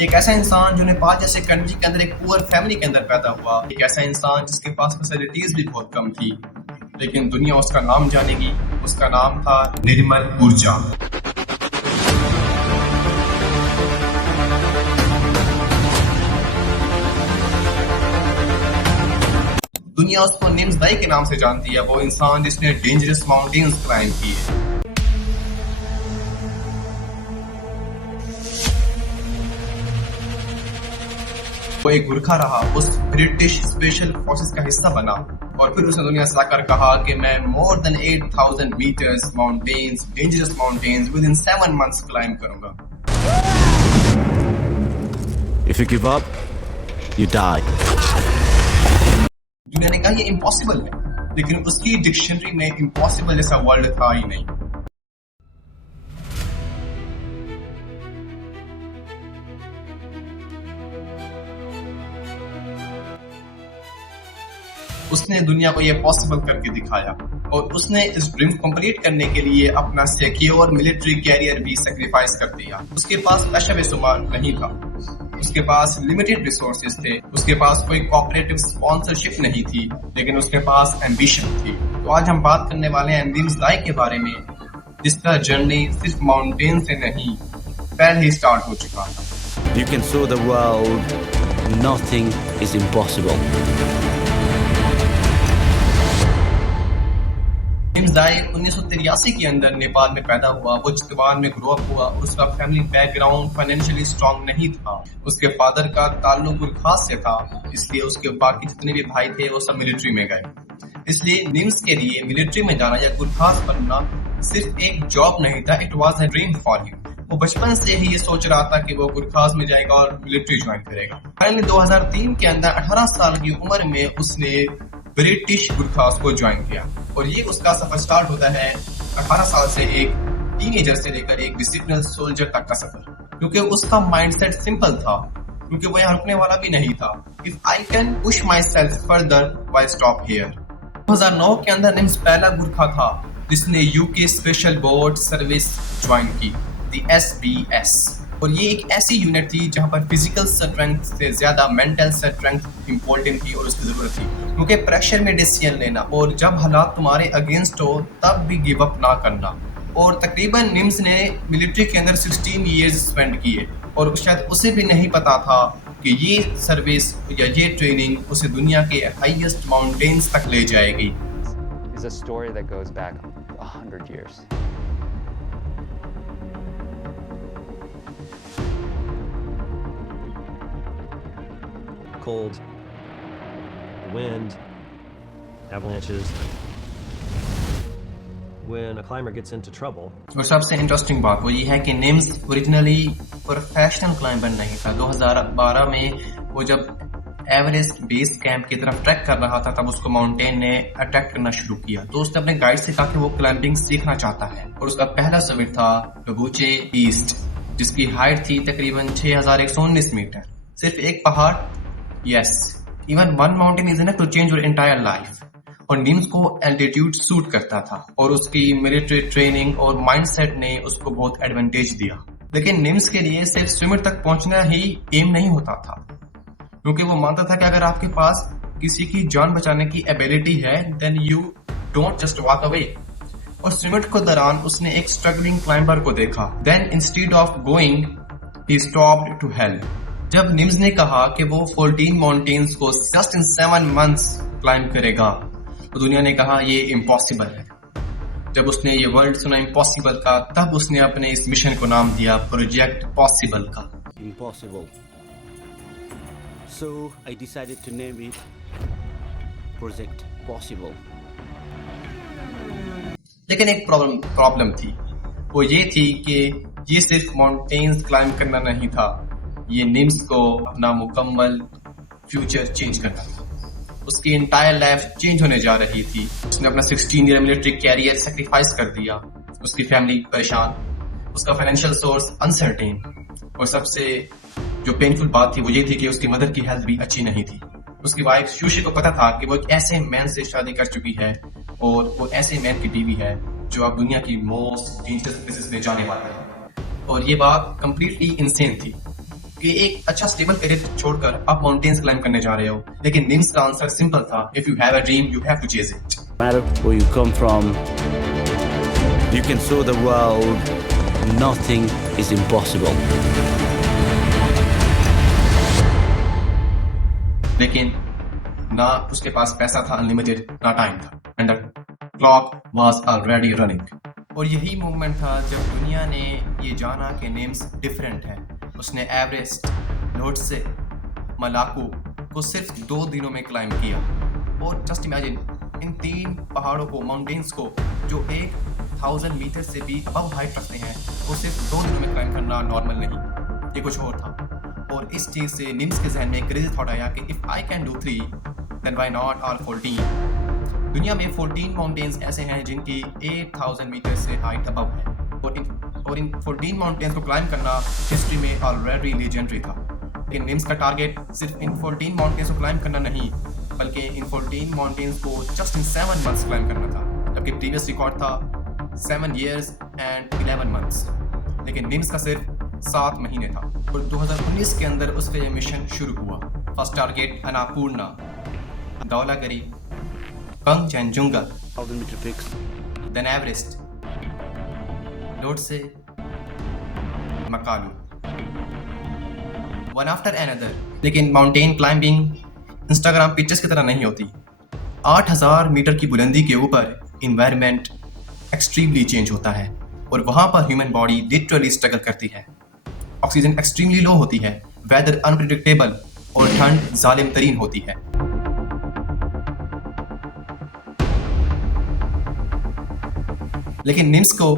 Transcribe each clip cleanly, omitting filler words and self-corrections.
एक ऐसा इंसान जो नेपाल जैसे कंट्री के अंदर एक पुअर फैमिली के अंदर पैदा हुआ, एक ऐसा इंसान जिसके पास फैसिलिटीज भी बहुत कम थी, लेकिन दुनिया उसका नाम जानेगी। उसका नाम था निर्मल ऊर्जा। दुनिया उसको निम्स दाई के नाम से जानती है, वो इंसान जिसने डेंजरस माउंटेन्स क्लाइंब किए। वो एक गुरखा रहा, उस ब्रिटिश स्पेशल फोर्सेस का हिस्सा बना और फिर उसने दुनिया से आकर कहा कि मैं more than 8000 metres mountains, dangerous mountains within 7 months climb करूंगा। If you give up, you die. दुनिया ने कहा ये इम्पॉसिबल है, लेकिन उसकी डिक्शनरी में इम्पॉसिबल जैसा वर्ड था ही नहीं। उसने दुनिया को ये पॉसिबल करके दिखाया और उसने इस ड्रीम कंप्लीट करने के लिए अपना सिक्योर मिलिट्री कैरियर भी सैक्रिफाइस कर दिया। उसके पास पैसा बेशुमार नहीं था, उसके पास लिमिटेड रिसोर्सेज थे, उसके पास कोई कोऑपरेटिव स्पॉन्सरशिप नहीं थी, लेकिन उसके पास एम्बिशन थी। तो आज हम बात करने वाले हैं निम्स दाई के बारे में, जिसका जर्नी सिर्फ माउंटेन से नहीं पहले ही स्टार्ट हो चुका था। You can show the world nothing is impossible. NIMS दाई 1983 के अंदर नेपाल में पैदा हुआ। वो चितवान में ग्रो अप हुआ। उसका फैमिली बैकग्राउंड फाइनेंशियली स्ट्रांग नहीं था। उसके फादर का ताल्लुक गुरखास से था, इसलिए उसके बाकी जितने भी भाई थे वो सब मिलिट्री में गए। इसलिए निम्स के लिए मिलिट्री में जाना या गुरखास बनना सिर्फ एक जॉब नहीं था, it was a dream for him. वो बचपन से ही ये सोच रहा था कि वो गुरखास में जाएगा और मिलिट्री ज्वाइन करेगा। फाइनली 2003 के अंदर 18 साल की उम्र में उसने ब्रिटिश गुरखास को ज्वाइन किया और ये उसका सफर स्टार्ट होता है 18 साल से एक टीनेजर से लेकर एक डिसिप्लिन सोल्जर तक का सफर, क्योंकि उसका माइंडसेट सिंपल था, क्योंकि वो यहाँ रुकने वाला भी नहीं था। If I can push myself further why stop here. 2009 के अंदर निम्स पहला गुरखा था जिसने UK special boat service join की, दी SBS। और ये एक ऐसी यूनिट थी जहां पर फिजिकल स्ट्रेंथ से ज्यादा मेंटल स्ट्रेंथ इंपॉर्टेंट थी और उसकी जरूरत थी, क्योंकि प्रेशर में डिसीजन लेना और जब हालात तुम्हारे अगेंस्ट हो तब भी गिव अप ना करना। और तकरीबन निम्स ने मिलिट्री के अंदर 16 years स्पेंड किए और शायद उसे भी नहीं पता था कि ये सर्विस या ये ट्रेनिंग उसे दुनिया के हाईएस्ट माउंटेन्स तक ले जाएगी। Is a story that goes back 100 years. Cold, wind, avalanches. When a climber gets into trouble, और सबसे इंटरेस्टिंग बात वो ये है कि निम्स ओरिजिनली प्रोफेशनल क्लाइंबर नहीं था। 2012 में वो जब एवरेस्ट बेस कैंप की तरफ ट्रैक कर रहा था तब उसको माउंटेन ने अटैक करना शुरू किया। तो उसने अपने गाइड से कहा कि वो क्लाइंबिंग सीखना चाहता है और उसका पहला समिट था डबूचे ईस्ट, जिसकी हाइट थी तकरीबन 6119 मीटर। सिर्फ एक पहाड़, yes, even one mountain is enough to change your entire life. और निम्स को एल्टीट्यूड सूट करता था और उसकी मिलिट्री ट्रेनिंग और माइंडसेट ने उसको बहुत एडवांटेज दिया। लेकिन निम्स के लिए सिर्फ स्विमर तक पहुंचना ही एम नहीं होता था, क्योंकि वो मानता था कि अगर आपके पास किसी की जान बचाने की एबिलिटी है then you don't just walk away. और स्विमिट के दौरान उसने एक स्ट्रगलिंग क्लाइंबर को देखा। Then instead of going he stopped to help. जब निम्स ने कहा कि वो 14 माउंटेन्स को जस्ट इन 7 months क्लाइंब करेगा तो दुनिया ने कहा ये इम्पॉसिबल है। जब उसने ये वर्ड सुना इम्पॉसिबल का, तब उसने अपने इस मिशन को नाम दिया प्रोजेक्ट पॉसिबल का। Impossible. So I decided to name it Project Possible. लेकिन एक प्रॉब्लम थी, वो ये थी कि ये सिर्फ माउंटेन्स क्लाइंब करना नहीं था, ये निम्स को अपना मुकम्मल फ्यूचर चेंज करना था। उसकी एंटायर लाइफ चेंज होने जा रही थी। उसने अपना 16 year मिलिट्री कैरियर सैक्रिफाइस कर दिया। उसकी फैमिली परेशान, उसका फाइनेंशियल सोर्स अनसर्टेन, और सबसे जो पेनफुल बात थी वो ये थी कि उसकी मदर की हेल्थ भी अच्छी नहीं थी। उसकी वाइफ शूशी को पता था कि वो एक ऐसे मैन से शादी कर चुकी है और वो ऐसे मैन की बीवी है जो अब दुनिया की मोस्ट डेंजरस प्लेसेस में जाने वाला है। और ये बात कंप्लीटली इंसेन थी। कि एक अच्छा स्टेबल करियर छोड़कर आप माउंटेन्स क्लाइंब करने जा रहे हो, लेकिन निम्स का आंसर सिंपल था, if you have a dream you have to chase it. No matter where you come from, you can show the world nothing is impossible. लेकिन ना उसके पास पैसा था अनलिमिटेड, ना टाइम था, and the clock was already running. और यही moment था जब दुनिया ने ये जाना कि नेम्स डिफरेंट है। उसने एवरेस्ट, लोटसे, मलाको को सिर्फ 2 दिनों में क्लाइंब किया। और जस्ट इमेजिन, इन 3 पहाड़ों को, माउंटेन्स को, जो 1000 मीटर से भी अबव हाइट रखते हैं, वो सिर्फ 2 दिनों में क्लाइंब करना नॉर्मल नहीं, ये कुछ और था। और इस चीज़ से निम्स के जहन में एक क्रेजी थॉट आया कि if I can do 3 then why not all 14। दुनिया में 14 माउंटेन्स ऐसे हैं जिनकी 8000 मीटर से हाइट अबव है, और इन 14 माउंटेन्स को क्लाइंब करना हिस्ट्री में ऑलरेडी लेजेंडरी था। लेकिन निम्स का टारगेट सिर्फ इन 14 माउंटेन्स को क्लाइंब करना नहीं, बल्कि इन 14 माउंटेन्स को जस्ट इन 7 मंथ्स क्लाइंब करना था, जबकि प्रीवियस रिकॉर्ड था 7 years and 11 months। लेकिन निम्स का सिर्फ 7 महीने था। और 2019 के अंदर उसका ये मिशन शुरू हुआ। First target Annapurna, Dhaulagiri, Kanchenjunga, 1000 meter peaks. Then Everest, Lhotse, Makalu, one after another. लेकिन माउंटेन क्लाइंबिंग इंस्टाग्राम पिक्चर्स की तरह नहीं होती। 8000 मीटर की बुलंदी के ऊपर इन्वायरमेंट एक्सट्रीमली चेंज होता है, और वहाँ पर ह्यूमन बॉडी लिटरली स्ट्रगल करती है। ऑक्सीजन एक्सट्रीमली लो होती है, वेदर अनप्रिडिक्टेबल, और ठंड जालिम तरीन होती है। लेकिन निम्स को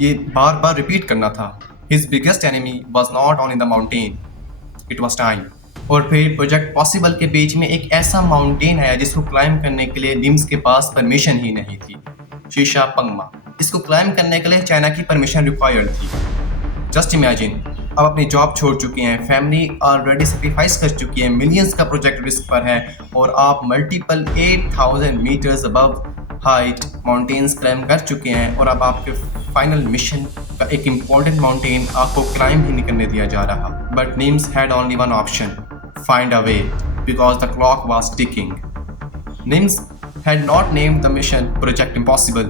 ये बार बार रिपीट करना था। His biggest enemy was not only the mountain, it was time. और फिर प्रोजेक्ट पॉसिबल के बीच में एक ऐसा माउंटेन आया जिसको क्लाइंब करने के लिए निम्स के पास परमिशन ही नहीं थी, शीशा पंगमा। इसको क्लाइंब करने के लिए चाइना की परमिशन रिक्वायर्ड थी। जस्ट इमेजिन, अब अपनी जॉब छोड़ चुके हैं, फैमिली ऑलरेडी सेक्रीफाइस कर चुकी है, मिलियंस का प्रोजेक्ट रिस्क पर है, और आप multiple 8000 metres above height mountains climb कर चुके हैं, और अब आपके फाइनल मिशन का एक इम्पॉर्टेंट माउंटेन आपको क्लाइंब ही नहीं करने दिया जा रहा। But NIMS had only one option, find a way, because the clock was ticking. NIMS had not named the mission Project Impossible,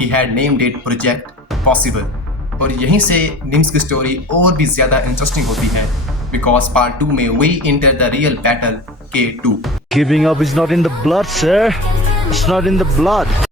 he had named it Project Possible। और यहीं से निम्स की स्टोरी और भी ज़्यादा इंटरेस्टिंग होती है, बिकॉज पार्ट 2 में we enter the real battle K2। Giving up is not in the blood, sir. It's not in the blood.